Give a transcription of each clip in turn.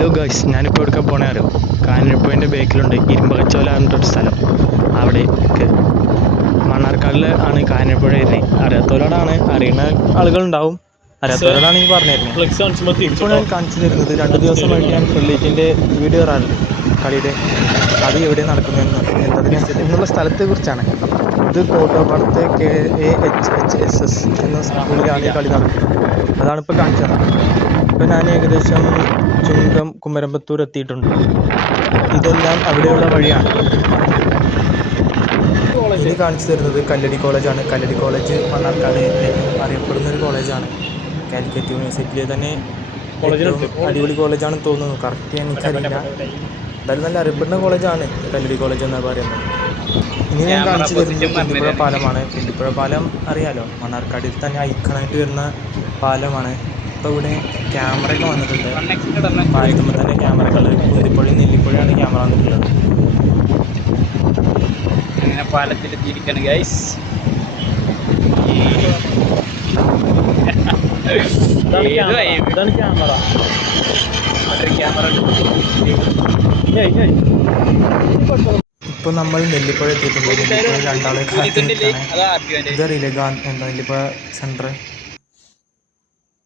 Hello guys, ഞാനിപ്പോൾ എടുക്കാൻ പോണേ അറിയോ? കാഞ്ഞിരപ്പുഴൻ്റെ ബേക്കിലുണ്ട് ഇരുമ്പകച്ചോല പറഞ്ഞിട്ടൊരു സ്ഥലം. അവിടെ മണ്ണാർക്കാടിൽ ആണ് കാഞ്ഞിരപ്പുഴ വരുന്നത്. അറിയാത്തവരോടാണ്, അറിയുന്ന ആളുകളുണ്ടാവും, അറിയാത്തവരോടാണ് ഈ പറഞ്ഞു തരുന്നത്. ഇപ്പോൾ ഞാൻ കാണിച്ചു തരുന്നത് 2 ദിവസമായിട്ട് ഞാൻ ഫ്രണ്ട്ലീറ്റിൻ്റെ വീഡിയോ ഇറാറുണ്ട് കളിയുടെ. അത് എവിടെ നടക്കുന്നതെന്ന് എന്നുള്ള സ്ഥലത്തെ കുറിച്ചാണ്. ഇത് കോട്ടോപ്പടത്തെ KAHHSS എന്ന സ്കൂളിലാണ് ഈ കളി നടക്കുന്നത്. അതാണ് ഇപ്പോൾ കാണിച്ചത്. ഇപ്പം ഞാൻ ഏകദേശം ചുങ്കം കുമരമ്പത്തൂർ എത്തിയിട്ടുണ്ട്. ഇതെല്ലാം അവിടെയുള്ള വഴിയാണ്. ഇനി കാണിച്ചു തരുന്നത് കല്ലടി കോളേജാണ്. കല്ലടി കോളേജ് മണ്ണാർക്കാട് അറിയപ്പെടുന്നൊരു കോളേജാണ്. കാലിക്കറ്റ് യൂണിവേഴ്സിറ്റിയിലെ തന്നെ അടിപൊളി കോളേജാണെന്ന് തോന്നുന്നു. കറക്റ്റ് എനിക്കറിയില്ല. എന്തായാലും നല്ല അറിയപ്പെടുന്ന കോളേജാണ് കല്ലടി കോളേജ് എന്നാണ് പറയുന്നത്. ഇനി ഞാൻ കാണിച്ചു തരുന്നത് പിണ്ടിപ്പുഴ പാലമാണ്. പിണ്ടിപ്പുഴ പാലം അറിയാലോ, മണ്ണാർക്കാടിൽ തന്നെ ഐക്കണായിട്ട് വരുന്ന പാലമാണ്. ഇപ്പോൾ ഇവിടെ ക്യാമറയൊക്കെ വന്നിട്ടുണ്ട്. പാലത്തുമ്പോൾ തന്നെ ക്യാമറകൾ. കുന്തിപ്പുഴയും നെല്ലിപ്പുഴയാണ് ക്യാമറ വന്നിട്ടുള്ളത്. അങ്ങനെ പാലത്തിലെത്തിയിരിക്കുകയാണ് ഗൈസ്. ഇതാണ് ക്യാമറ. ഇപ്പോൾ നമ്മൾ നെല്ലിപ്പുഴ എത്തിയിട്ടുണ്ട്. നെല്ലിപ്പുഴ രണ്ടാളെ കാത്തിരിക്കുകയാണ്. ഇതറിയില്ലേ നെല്ലിപ്പുഴ സെൻറ്റർ.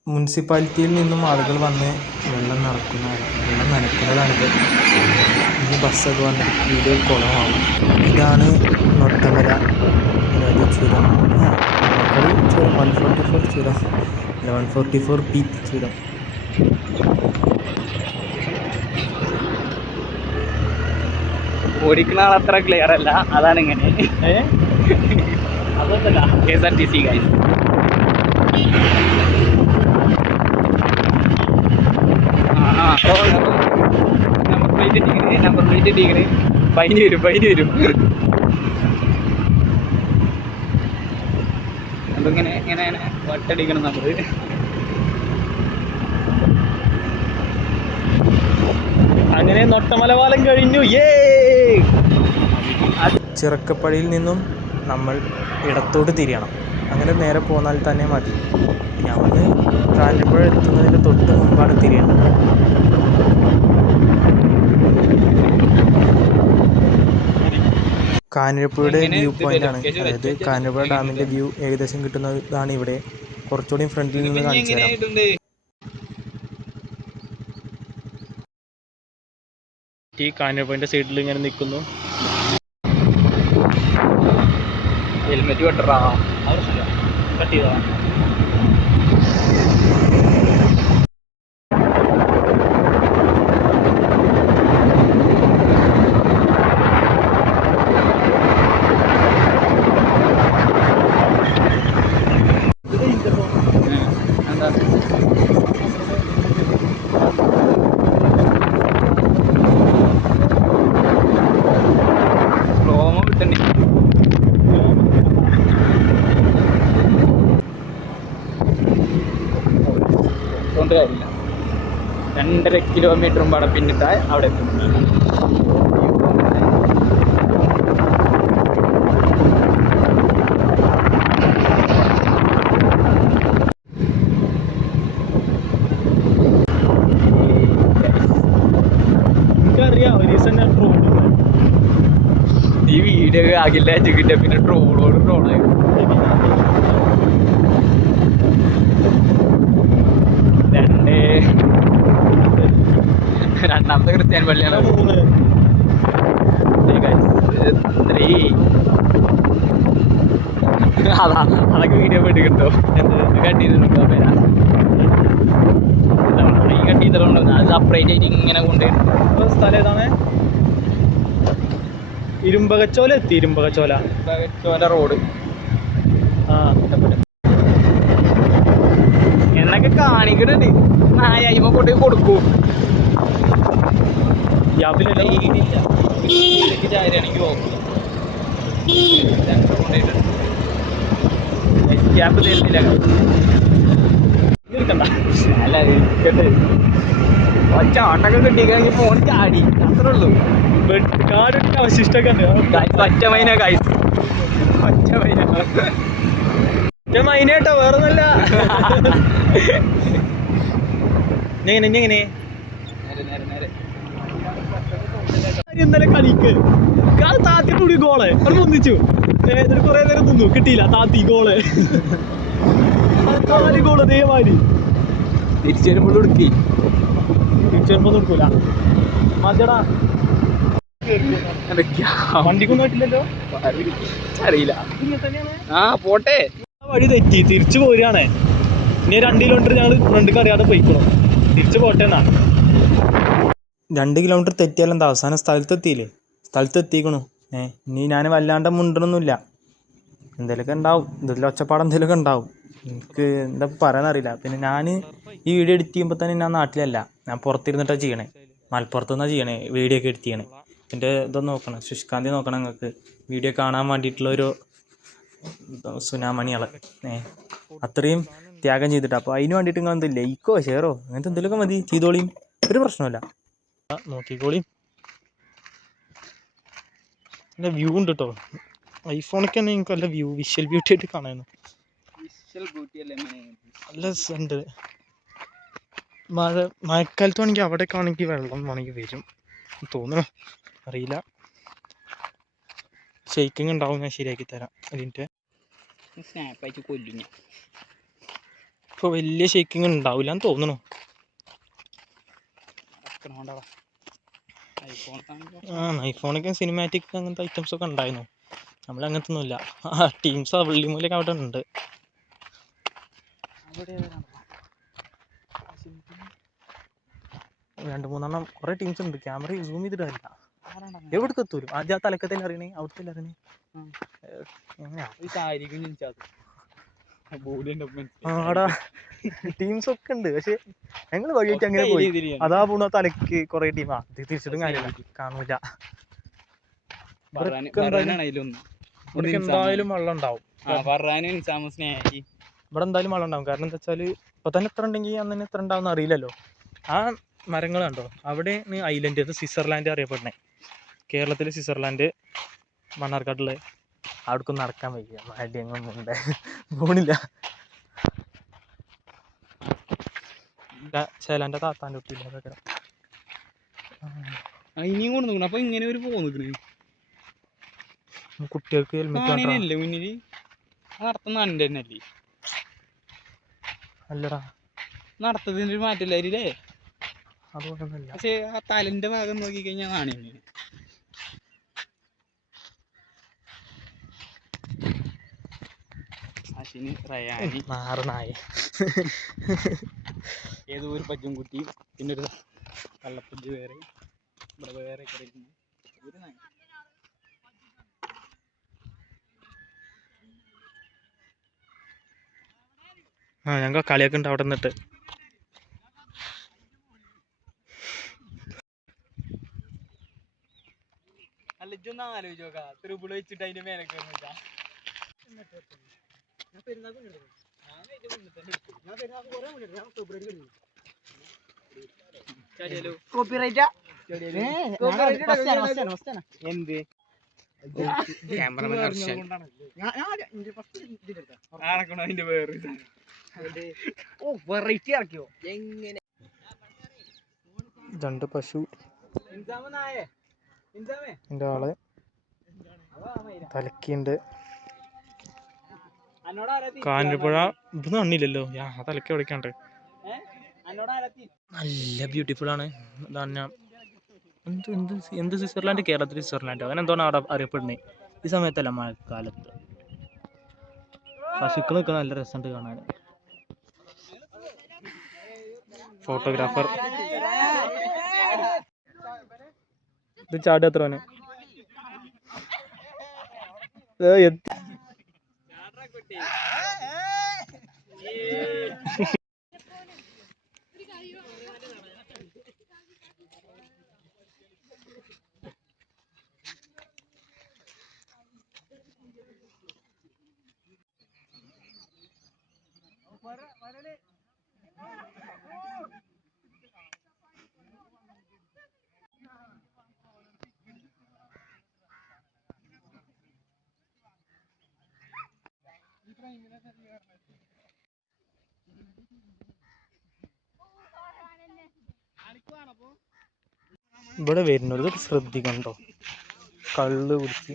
മുനിസിപ്പാലിറ്റിയിൽ നിന്നും ആളുകൾ വന്ന് വെള്ളം നനയ്ക്കുന്നതാണിത്. ഇനി ബസ്സൊക്കെ വന്ന് വീഡിയോ കുളമാവും. ഇതാണ് നൊട്ടമല ചുരം. 144 ചുരം, 144 പീക്ക് ചുരം. ഓടിക്കുന്ന ആൾ അത്ര ക്ലിയർ അല്ല, അതാണ് ഇങ്ങനെ. അതൊന്നല്ല KSRTC ഗൈസ്. നമ്പർ പ്ലേറ്റ് ഇട്ടിരിക്കണ്. ഫൈൻ വരും. അപ്പൊ ഇങ്ങനെ വട്ടടിക്കണം നമ്മള്. അങ്ങനെ നൊട്ടമല പാലം കഴിഞ്ഞു. ചിറക്കപ്പടിയിൽ നിന്നും നമ്മൾ ഇടത്തോട്ട് തിരിയണം. അങ്ങനെ നേരെ പോന്നാൽ തന്നെ മതി. ഞാൻ വന്ന് കാഞ്ഞിരപ്പുഴ എത്തുന്നതിൻ്റെ തൊട്ട് മുമ്പാണ് തിരിയേണ്ടത്. കാഞ്ഞിരപ്പുഴയുടെ വ്യൂ പോയിൻ്റാണ്. അതായത് കാഞ്ഞിരപ്പുഴ ഡാമിൻ്റെ വ്യൂ ഏകദേശം കിട്ടുന്നതാണ് ഇവിടെ. കുറച്ചുകൂടി ഫ്രണ്ടിൽ നിന്ന് കാണിച്ചു തരാം. ഈ കാഞ്ഞിരപ്പുഴൻ്റെ സൈഡിൽ ഇങ്ങനെ നിൽക്കുന്നു. ഹെൽമെറ്റ് വെട്ടറാ കട്ട് ചെയ്താ. കാര്യമില്ല. 2.5 കിലോമീറ്ററും പാടെ പിന്നിട്ടാൽ അവിടെ എത്തും. എനിക്കറിയാം, ഒരു ദിവസം ഞാൻ ഈ വീഡിയോ ആകില്ല കിട്ട പിന്നെ ട്രോളായി. രണ്ടാമത്തെ ക്രിസ്ത്യാൻ പള്ളിയാണ്. അതൊക്കെ വീഡിയോ പോയിട്ട് കിട്ടോ കട്ട് ചെയ്തിട്ടുണ്ടോ? ഈ കട്ട് ചെയ്തിട്ടുണ്ടോ? അത് സെപ്പറേറ്റ് ആയിട്ട് ഇങ്ങനെ കൊണ്ടുപോയി. സ്ഥലം ഏതാണ്? ഇരുമ്പകച്ചോല എത്തി. ഇരുമ്പകച്ചോല റോഡ് എന്നൊക്കെ കാണിക്കണുണ്ട്. നായായ്മ കൊണ്ടുപോയി കൊടുക്കൂ. ചായയാണെങ്കിൽ ക്യാപ്പ് തരുന്നില്ല. അല്ല ചാട്ടൊക്കെ കിട്ടിയെങ്കിൽ ഫോൺ ചാടി, അത്രേ ഉള്ളൂ. കാടിന്റെ അവശിഷ്ടമൊക്കെ പച്ചമൈന കായ്സ്, മൈന കേട്ടോ, വേറൊന്നല്ല. എങ്ങനെ ഇന്നലെ കളിക്ക് താത്തിട്ടൂടി ഗോള് അത് ഒന്നിച്ചു എന്നിട്ട് കുറെ നേരം തിന്നു കിട്ടിയില്ല താത്തി ഗോള് ഗോള് ദേവാരി തിരിച്ചു വരുമ്പോൾ ഉടുക്കി തിരിച്ചുവരുമ്പോ കൊടുക്കൂല മതിയടാ വണ്ടിക്കൊന്നും പറ്റില്ലല്ലോ അറിയില്ല ആ പോട്ടെ വഴി തെറ്റി തിരിച്ചു പോരുകയാണ് ഇനി 2 കിലോമീറ്റർ ഞങ്ങൾ ഫ്രണ്ടിക്ക് അറിയാതെ പോയിക്കണം തിരിച്ചു പോട്ടെ എന്നാ 2 കിലോമീറ്റർ തെറ്റിയാൽ എന്താ അവസാനം സ്ഥലത്തെത്തിയില്ലേ സ്ഥലത്തെത്തിക്കണു ഇനി ഞാൻ വല്ലാണ്ട് മുണ്ടണമൊന്നുമില്ല എന്തെങ്കിലുമൊക്കെ ഉണ്ടാവും ഇതിൽ ഒച്ചപ്പാട് എന്തെങ്കിലുമൊക്കെ ഉണ്ടാവും എനിക്ക് എന്താ പറയാനറിയില്ല പിന്നെ ഞാൻ ഈ വീഡിയോ എഡിറ്റ് ചെയ്യുമ്പോൾ തന്നെ ഞാൻ നാട്ടിലല്ല ഞാൻ പുറത്തിരുന്നിട്ടാണ് ചെയ്യണേ മലപ്പുറത്ത് നിന്നാണ് ചെയ്യണേ വീഡിയോ ഒക്കെ എഡിറ്റ് ചെയ്യണേ എൻ്റെ ഇതൊന്ന് നോക്കണം ശുഷ്കാന്തി നോക്കണം നിങ്ങൾക്ക് വീഡിയോ കാണാൻ വേണ്ടിയിട്ടുള്ളൊരു സുനാമണിയാൾ അത്രയും ത്യാഗം ചെയ്തിട്ട് അപ്പോൾ അതിന് വേണ്ടിയിട്ട് നിങ്ങൾ എന്ത് ലൈക്കോ ഷെയറോ അങ്ങനത്തെ എന്തെങ്കിലുമൊക്കെ മതി ചെയ്തോളിയും ഒരു പ്രശ്നമില്ല നോക്കിക്കോളിയും നല്ല വ്യൂ ഉണ്ട് കേട്ടോ ഐഫോണൊക്കെ തന്നെ എനിക്ക് നല്ല വ്യൂ വിഷ്വൽ ബ്യൂട്ടി ആയിട്ട് കാണായിരുന്നു നല്ല ഉണ്ട് മഴക്കാലത്ത് വേണമെങ്കിൽ അവിടെയൊക്കെ ആണെങ്കിൽ വെള്ളം വേണമെങ്കിൽ വരും തോന്നുന്നു അറിയില്ല ഷെയ്ക്കിങ് ഉണ്ടാവും ഞാൻ ശരിയാക്കി തരാം അതിൻ്റെ സ്നാപ്പായിട്ട് കൊല്ലിഞ്ഞ ഇപ്പോൾ വലിയ ഷെയ്ക്കിങ് ഉണ്ടാവില്ല എന്ന് തോന്നുന്നു ഐഫോണൊക്കെ സിനിമാറ്റിക് അങ്ങനത്തെ ഐറ്റംസ് ഒക്കെ ഉണ്ടായിരുന്നു നമ്മൾ അങ്ങനത്തെ ഒന്നുമില്ല ടീംസ് വെള്ളിമൂലൊക്കെ അവിടെ ഉണ്ട് 2-3 കുറേ ടീംസ് ഉണ്ട് ക്യാമറ സൂം ചെയ്തിട്ടില്ല എവിടേക്ക് എത്തൂരും ആദ്യം ആ തലക്കത്തല്ലേ അറിയണേ അവിടുത്തെ അറിയണേ ആടാ ടീംസ് ഒക്കെ ഉണ്ട് പക്ഷെ ഞങ്ങൾ വഴിയായിട്ട് അങ്ങനെ പോയി അതാ പോണ തലക്ക് കുറെ ടീമാ ഇത് തിരിച്ചിട്ടും കാര്യമില്ല കാണൂല ഇവിടെ എന്തായാലും വെള്ളം ഉണ്ടാവും ഇവിടെ എന്തായാലും വെള്ളം ഉണ്ടാവും കാരണം എന്താ വെച്ചാൽ ഇപ്പൊ തന്നെ എത്ര ഉണ്ടെങ്കിൽ അന്ന് തന്നെ എത്ര ഉണ്ടാവും അറിയില്ലല്ലോ ആ മരങ്ങൾ കണ്ടോ അവിടെ ഐലൻഡ് അത് സ്വിറ്റ്സർലാൻഡ് അറിയപ്പെടുന്നേ കേരളത്തിൽ സ്വിറ്റ്സർലാൻഡ് മണ്ണാർക്കാട്ടിൽ അവിടേക്കൊന്നും നടക്കാൻ വയ്യ മടിയൊന്നും പോണില്ല ചേലാൻ്റെ താത്താൻ്റെ ഒട്ടില്ല അതൊക്കെ ഇനിയും കൊണ്ട് നോക്കണം അപ്പൊ ഇങ്ങനെ ഒരു പോകുന്നു കുട്ടികൾക്ക് ഹെൽമെറ്റ് മുന്നിൽ നടത്തുന്ന എൻ്റെ തന്നെയല്ലേ അല്ലടാ നടത്തതിൻ്റെ ഒരു മാറ്റമില്ലേ അതുകൊണ്ടൊന്നുമില്ല പക്ഷെ ആ തലന്റെ ഭാഗം നോക്കി കഴിഞ്ഞാൽ നാണി അശ്വിന് റയാനി നാറനായി ഏതോ ഒരു പജ്ജും കുട്ടി പിന്നെ ഒരു കള്ളപ്പജ്ജ് വേറെ ഇവിടെ വേറെ കിടക്കുന്നു ഒരു നായ ഞങ്ങൾ കളിയൊക്കെ ഉണ്ട് അവിടെ നിന്നിട്ട് അല്ലൊന്ന് ആലോചിച്ച് നോക്കാം ത്രിപിൾ വെച്ചിട്ട് അതിന്റെ മേലെ കയറുന്നില്ല എന്ത് ക്യാമറമാൻ അതിന്റെ വേറെ വെറൈറ്റി ആക്കിയോ എങ്ങനെ 2 പശു എൻ്റെ ആള് തലക്കിണ്ട് കാഞ്ഞിരപ്പുഴ ഇതൊന്നും കണ്ണില്ലല്ലോ ഞാൻ ആ തലക്ക് എവിടേക്കാണ്ട് നല്ല ബ്യൂട്ടിഫുൾ ആണ് ഞാൻ എന്ത് എന്ത് എന്ത് സ്വിറ്റ്സർലാൻഡ് കേരളത്തിൽ സ്വിറ്റ്സർലാൻഡ് അങ്ങനെ എന്താണ് അവിടെ അറിയപ്പെടുന്നത് ഈ സമയത്തല്ല മഴക്കാലത്ത് പശുക്കളൊക്കെ നല്ല രസമുണ്ട് കാണാൻ ഫോട്ടോഗ്രാഫർ ഇത് ചാട് എത്രവന് കളിക്കുവാണപ്പോ ഇവിടെ വരുന്നത് ശ്രദ്ധിക്കണ്ടോ, കള്ള് കുടിച്ച്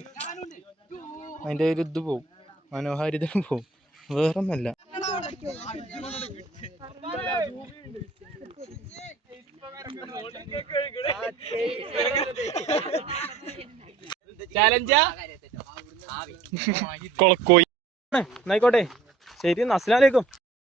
അതിൻ്റെ ഒരു ഇത് പോവും, മനോഹാരിത പോവും, വേറൊന്നല്ല. കൊളക്കോയി എന്നായിക്കോട്ടെ, ശരി, അസ്സലാമു അലൈക്കും.